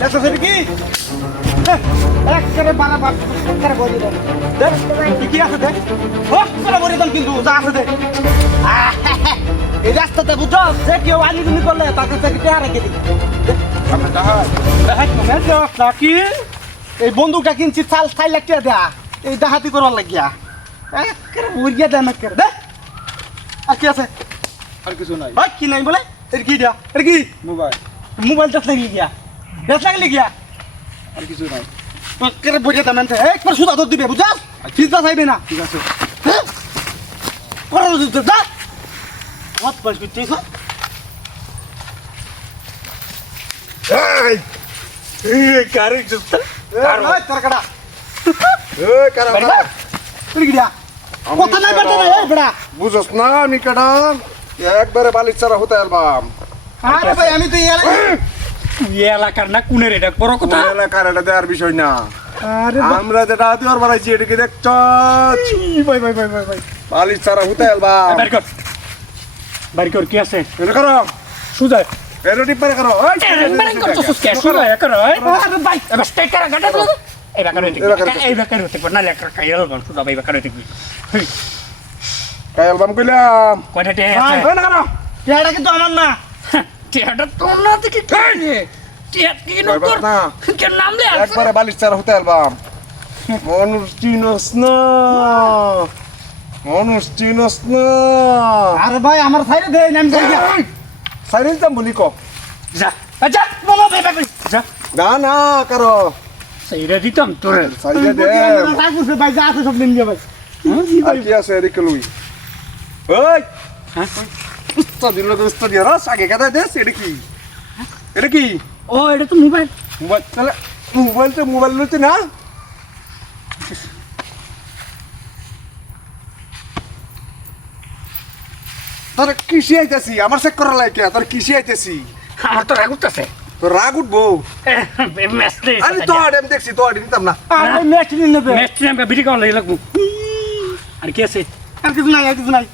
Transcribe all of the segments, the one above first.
দেখো সেটা কি একেবারে বানা বাপ করে বলি দেখ কি আছে দেখ করে বলি দাম কিন্তু যা আছে দেখ এই রাস্তাতে বুঝছো যে কেউ আনি তুমি করলে তাকে তাকে টেহা রেখে দিই কি এই বন্দুকটা কিনছি 4 লাখ টাকা দেয়া এই ডাহাতি করবার লাগিয়া একেবারে মুরগিয়া দেন একেবারে দেখ আর কি আছে আর কিছু নাই কি নাই বলে এর কি দিয়া এর কি মোবাইল মোবাইল দেখ লাগলি গিয়া দেখ লাগলি গিয়া আর কিছু নাই করে বুঝে দেন একবার সুদা ধর দিবে বুঝাস চিন্তা চাইবে না ঠিক আছে করার যা কত পাস করছিস এই কারে জুতা তোর কাটা এই কারা তুই কি দিয়া কথা নাই বেটা না এই বেটা বুঝছ না আমি কাটা একবারে বালির চারা হতে অ্যালবাম আরে ভাই আমি তো এই এলাকার না কোনের এটা বড় কথা এলাকার এটা দেওয়ার বিষয় না আরে আমরা যেটা হাতিয়ার বানাইছি এটা কি দেখছ ভাই ভাই ভাই ভাই ভাই বালির চারা হতে অ্যালবাম বাড়ি কর কি আছে এটা করো সুজা এটা টিপারে করো বাড়ি কর তো সুস্কে সুজা করো আরে ভাই এবার স্টেক করা গাটা তো এই বাকার হতে না লেখা কাইল বল সুজা ভাই বাকার হতে কাই অ্যালবাম কইলাম কয়টা টে ভাই, আছে না করো এটা কিন্তু আমার না টিয়াটা তোর না থেকে কি টিয়া কি নকর না কে নাম লে একবারে বালির চারা হতে অ্যালবাম মানুষ চিনস না মানুষ চিনস না আরে ভাই আমার সাইডে দে আমি যাই গিয়া সাইরেন দাম বলি কো যা আচ্ছা বাবা ভাই ভাই যা না না করো সেইরা দিতাম তোর সাইরে দে রাগ করছে ভাই যা আছে সব নিন গিয়া ভাই আর কি আছে এদিকে লুই ওই হ্যাঁ তো দিল দোস্ত দিয়া রস আগে কথা দে এটা কি ও এটা তো মোবাইল মোবাইল তাহলে মোবাইল লইতে না তোর কিসে আইতাছি আমার চেক করা লাগে তোর কিসে আইতাছি আমার তো রাগ উঠতেছে তোর রাগ উঠবো মেসলে আমি তো আমি দেখছি তো নিতাম না আরে ম্যাচ নিন নেবে মেসলে আমি বিড়ি খাওয়া লাগবো আর কি আছে আর কিছু নাই আর কিছু নাই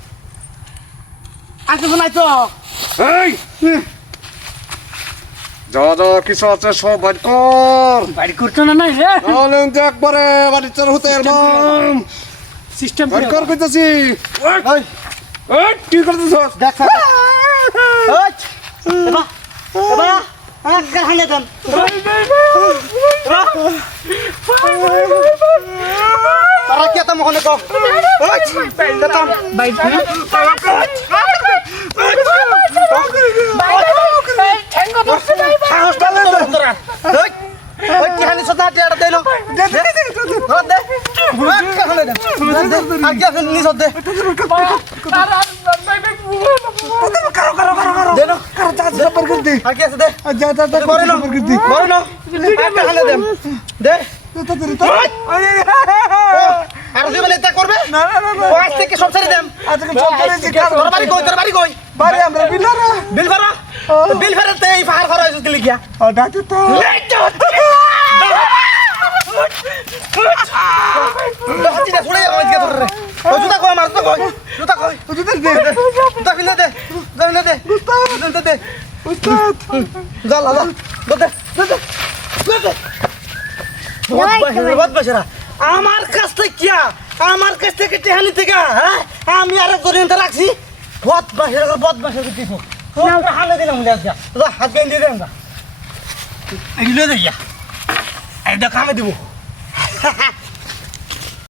আর কিছু নাই তো এই যা যা কিছু আছে সব বাদ কর বাড়ি করছো না নাই রে তাহলে তো একবারে বাড়ির চার হতে এলাম সিস্টেম বাদ কর কইতাছি ওই এই কি করতেছস দেখ ওই এবা এবা আর গাহালে দেন তারা কি এত মনে কো ওই দেতাম বাই সাহস পালে তোরা ওই ওই কি হানি সদা টিয়াটা দেলো দে দে দে গাহালে দেন আর কি আছে নি সদে দেনো কারো যা যা পর করতে আর কি আছে দে যা যা যা করে না পর করতে করে না আর গাহালে দেন দে আর জীবনে এটা করবে না না না ও আজ থেকে সব ছেড়ে দেন আজকে সব করেছি তোর বাড়ি কই বাড়ি আমরা বিলারা বিল ভাড়া বিল ভাড়াতে এই পাহাড় খরচ হইছে লিখিয়া ডাকে তো হাতিটা ছুড়ে যাবো আজকে তোর রে ও জুতা কই আমার জুতা কই জুতা দে জুতা ফিলে দে ফিলে দে জুতা দে উস্তাদ যা লা দে দে বহুত বছরা আমার কাছ থেকে কিয়া আমার কাছ থেকে টেহানি থেকে হ্যাঁ আমি আর একজনের রাখছি বহুত বছর কিছু তোরা হালে দিলাম যা হাত গাইন দিয়ে দেন না এগুলো দে ইয়া এই দেখ আমি দিব